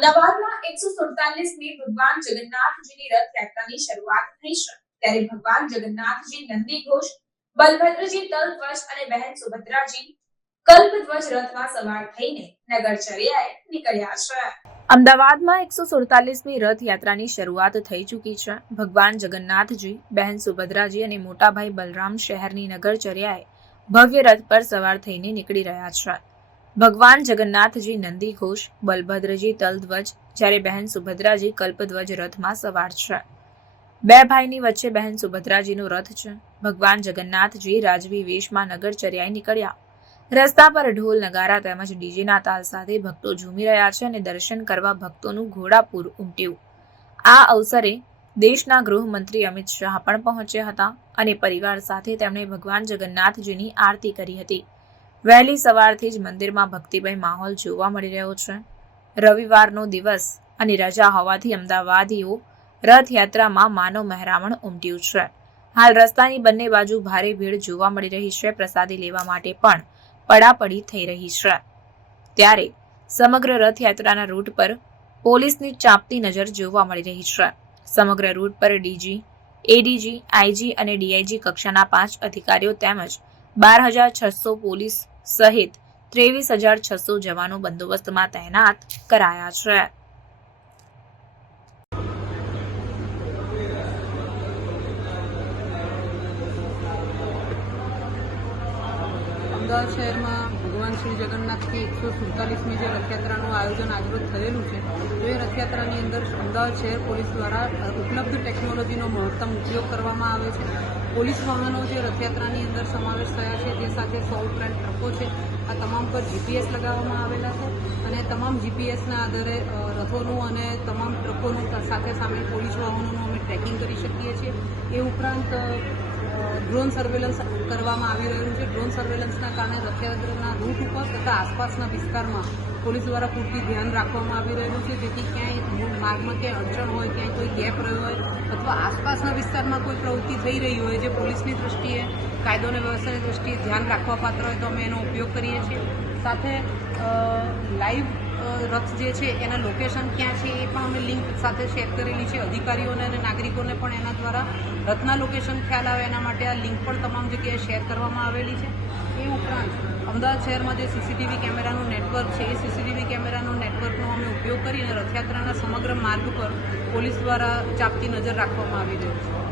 અમદાવાદમાં 147મી ભગવાન જગન્નાથજીની રથયાત્રાની શરૂઆત થઈ છે ત્યારે ભગવાન જગન્નાથજી નંદી ઘોષ, બલભદ્રજી તલધ્વજ અને બહેન સુભદ્રાજી કલ્પધ્વજ રથમાં સવાર થઈને નગરચર્યાએ નીકળ્યા છે। અમદાવાદમાં 147મી રથયાત્રાની શરૂઆત થઈ ચૂકી છે। ભગવાન જગન્નાથજી, બહેન સુભદ્રાજી અને મોટાભાઈ બલરામ શહેરની નગરચર્યાએ ભવ્ય રથ પર સવાર થઈને નીકળી રહ્યા છે। ભગવાન જગન્નાથજી નંદી ઘોષ, બલભદ્રજી તલધ્વજ જ્યારે બહેન સુભદ્રાજી કલ્પધ્વજ રથમાં સવાર છે। બે ભાઈની વચ્ચે બહેન સુભદ્રાજીનો રથ છે। ભગવાન જગન્નાથજી રાજવી વેશમાં નગરચર્યાએ નીકળ્યા। રસ્તા પર ઢોલ, નગારા તેમજ ડીજેના તાલ સાથે ભક્તો ઝૂમી રહ્યા છે અને દર્શન કરવા ભક્તોનું ઘોડાપૂર ઉમટ્યું। આ અવસરે દેશના ગૃહમંત્રી અમિત શાહ પણ પહોંચ્યા હતા અને પરિવાર સાથે તેમણે ભગવાન જગન્નાથજીની આરતી કરી હતી। વહેલી સવારથી જ મંદિરમાં ભક્તિમય માહોલ જોવા મળી રહ્યો છે। રવિવારનો દિવસ અને રજા હોવાથી અમદાવાદીઓ રથયાત્રામાં માનવ મહેરામણ ઉમટ્યું છે। હાલ રસ્તાની બંને બાજુ ભારે ભીડ જોવા મળી રહી છે। પ્રસાદી લેવા માટે પણ પડાપડી થઈ રહી છે। ત્યારે સમગ્ર રથયાત્રાના રૂટ પર પોલીસની ચાંપતી નજર જોવા મળી રહી છે। સમગ્ર રૂટ પર ડીજી, એડીજી, આઈજી અને ડીઆઈજી કક્ષાના 5 અધિકારીઓ તેમજ 12,600 પોલીસ સહિત 23,600 જવાનો બંદોબસ્તમાં તૈનાત કરાયા છે। અમદાવાદ શહેરમાં ભગવાન શ્રી જગન્નાથની 147મી જે રથયાત્રાનું આયોજન આજરોજ થયેલું છે, તો એ રથયાત્રાની અંદર અમદાવાદ શહેર પોલીસ દ્વારા ઉપલબ્ધ ટેકનોલોજીનો મહત્તમ ઉપયોગ કરવામાં આવે છે। પોલીસ વાહનો જે રથયાત્રાની અંદર સમાવેશ થયા છે તે સાથે 100 ઉપરાંત ટ્રકો છે। આ તમામ પર જીપીએસ લગાવવામાં આવેલા છે અને તમામ જીપીએસના આધારે રથોનું અને તમામ ટ્રકોનું સાથે સામેલ પોલીસ વાહનોનું અમે ટ્રેકિંગ કરી શકીએ છીએ। એ ઉપરાંત ડ્રોન સર્વેલન્સ કરવામાં આવી રહ્યું છે। ડ્રોન સર્વેલન્સના કારણે રથયાત્રાના રૂટ ઉપર તથા આસપાસના વિસ્તારમાં પોલીસ દ્વારા પૂરતી ધ્યાન રાખવામાં આવી રહ્યું છે, જેથી ક્યાંય માર્ગમાં ક્યાંય અડચણ હોય, ક્યાંય કોઈ ગેપ રહ્યો હોય અથવા આસપાસના વિસ્તારમાં કોઈ પ્રવૃત્તિ થઈ રહી હોય જે પોલીસની દ્રષ્ટિએ, કાયદો અને વ્યવસ્થાની દ્રષ્ટિએ ધ્યાન રાખવા પાત્ર હોય તો અમે એનો ઉપયોગ કરીએ છીએ। સાથે લાઈવ રથ જે છે એના લોકેશન ક્યાં છે એ પણ અમે લિંક સાથે શેર કરેલી છે। અધિકારીઓને અને નાગરિકોને પણ એના દ્વારા રથના લોકેશન ખ્યાલ આવે એના માટે આ લિંક પણ તમામ જગ્યાએ શેર કરવામાં આવેલી છે। એ ઉપરાંત અમદાવાદ શહેરમાં જે સીસીટીવી કેમેરાનું નેટવર્ક છે એ સીસીટીવી કેમેરાનું નેટવર્કનો અમે ઉપયોગ કરીને રથયાત્રાના સમગ્ર માર્ગ પર પોલીસ દ્વારા ચાંપતી નજર રાખવામાં આવી રહી છે।